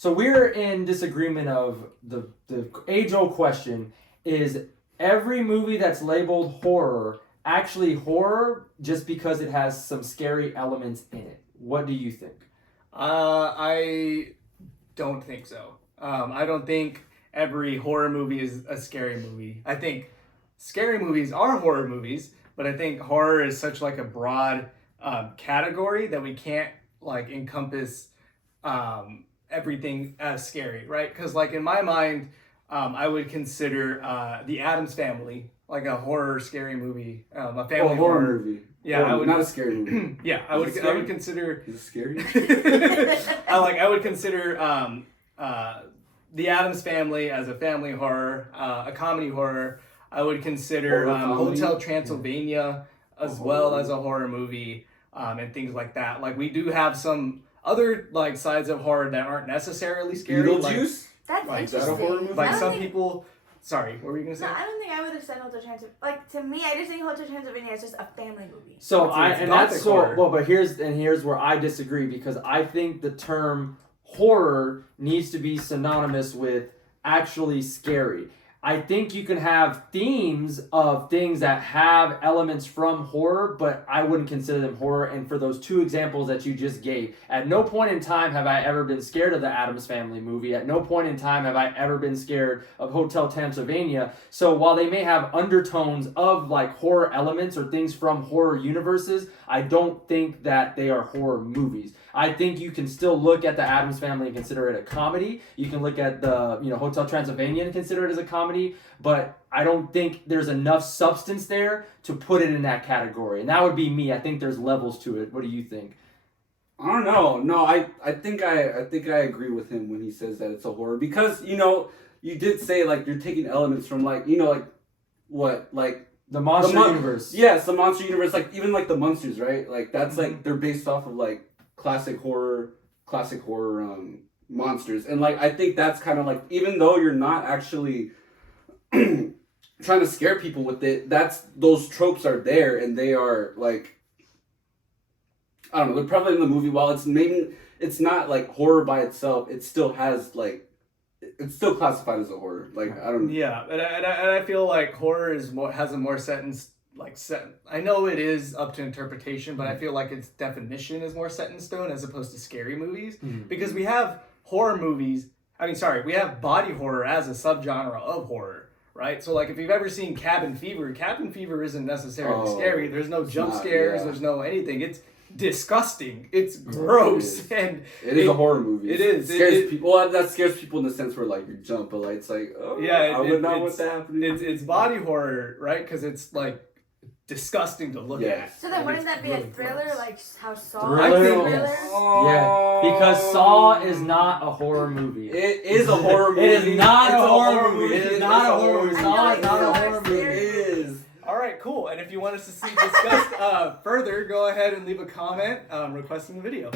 So we're in disagreement of the age-old question: is every movie that's labeled horror actually horror just because it has some scary elements in it? What do you think? I don't think so. I don't think every horror movie is a scary movie. I think scary movies are horror movies, but I think horror is such like a broad category that we can't like encompass everything as scary, right? Because like in my mind, I would consider The Addams Family like a horror scary movie, a family horror horror. movie. Yeah, I would not a scary movie. Yeah, I would consider. Is it scary? I would consider the Addams Family as a family horror, a comedy horror. I would consider Horror comedy? Hotel Transylvania as well as a horror movie, and things like that. Like we do have some other like sides of horror that aren't necessarily scary. Beetlejuice? That's Like, is that a interesting. horror movie? Like I don't some think- people. Sorry, what were you gonna say? No, I don't think I would extend Hotel Transylvania. Like to me, I just think Hotel Transylvania is just a family movie. So It's and gothic that's so horror. well, but here's where I disagree because I think the term horror needs to be synonymous with actually scary. I think you can have themes of things that have elements from horror, but I wouldn't consider them horror. And for those two examples that you just gave, at no point in time have I ever been scared of the Addams Family movie. At no point in time have I ever been scared of Hotel Transylvania. So while they may have undertones of like horror elements or things from horror universes, I don't think that they are horror movies. I think you can still look at the Addams Family and consider it a comedy. You can look at the Hotel Transylvania and consider it as a comedy, but I don't think there's enough substance there to put it in that category. And that would be me. I think there's levels to it. What do you think? I don't know. No, I think I agree with him when he says that it's a horror because you did say like you're taking elements from like like what like The Monster Universe. Yes, the Monster Universe, like even like the Munsters, right? Like that's like they're based off of like classic horror monsters, and like I think that's kind of like even though you're not actually trying to scare people with it, those tropes are there, and they are like I don't know, they're probably in the movie. While it's not like horror by itself, it still has like it's still classified as a horror. Like I don't. Yeah, and I feel like horror has a more set. I know it is up to interpretation, but I feel like its definition is more set in stone as opposed to scary movies because we have horror movies. We have body horror as a subgenre of horror, right? So like if you've ever seen Cabin Fever isn't necessarily scary. There's no jump scares. There's no anything. It's disgusting. It's gross, and it is a horror movie. It is. It scares people. Well, that scares people in the sense where like you jump, but like it's like I would not want that happening. It's body horror, right? Because it's like disgusting to look at. So then, And wouldn't it's that be a really thriller, gross. like how Saw? Thriller? is a Yes. thriller? Yeah, because Saw is not a horror movie. It is a horror movie. It is not It's a horror movie. It is not a horror movie. I Saw know is not a it's horror so movie. scary. It is. All right, cool. And if you want us to see discussed further, go ahead and leave a comment requesting the video.